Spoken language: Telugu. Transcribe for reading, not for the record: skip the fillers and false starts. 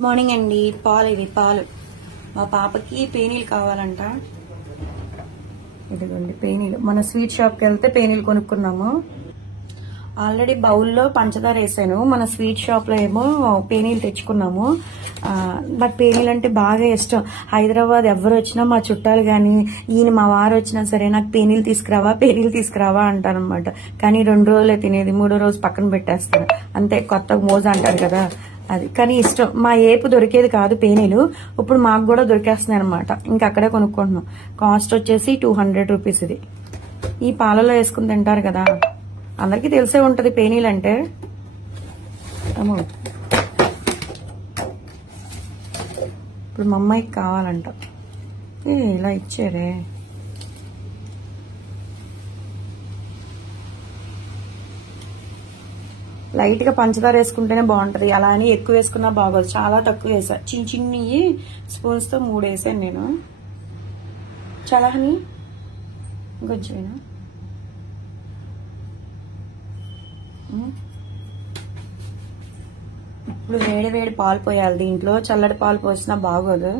గుడ్ మార్నింగ్ అండి. ఇవి పాలు మా పాపకి పేనీలు కావాలంట. ఇదిగోండి పేనీలు. మన స్వీట్ షాప్కి వెళ్తే పేనీలు కొనుక్కున్నాము. ఆల్రెడీ బౌల్లో పంచదార వేసాను. మన స్వీట్ షాప్ లో ఏమో పేనీలు తెచ్చుకున్నాము. నాకు పేనీలు అంటే బాగా ఇష్టం. హైదరాబాద్ ఎవరు వచ్చినా, మా చుట్టాలు గాని ఈయన మా వారు వచ్చినా సరే నాకు పేనీలు తీసుకురావా అంటారనమాట. కానీ 2 రోజులే తినేది, 3వ రోజు పక్కన పెట్టేస్తాను. అంతే, కొత్త మోజు అంటారు కదా అది. కానీ ఇష్టం. మా ఏపు దొరికేది కాదు పేనీలు, ఇప్పుడు మాకు కూడా దొరికేస్తున్నాయి అనమాట. ఇంకా అక్కడే కొనుక్కుంటున్నాం. కాస్ట్ వచ్చేసి 200 రూపీస్. ఇది ఈ పాలలో వేసుకుని తింటారు కదా, అందరికీ తెలిసే ఉంటది పేనీలు అంటే. ఇప్పుడు మా అమ్మాయికి కావాలంట. ఇలా ఇచ్చారే. లైట్ గా పంచదార వేసుకుంటేనే బాగుంటది, అలా అని ఎక్కువ వేసుకున్నా బాగోదు. చాలా తక్కువ వేసా. చిన్ని స్పూన్స్ తో 3 వేసాను నేను. చాలా హనీ ఇంకొంచెం. ఇప్పుడు వేడి పాలు పోయాలి దీంట్లో. చల్లటి పాలు పోసినా బాగోదు.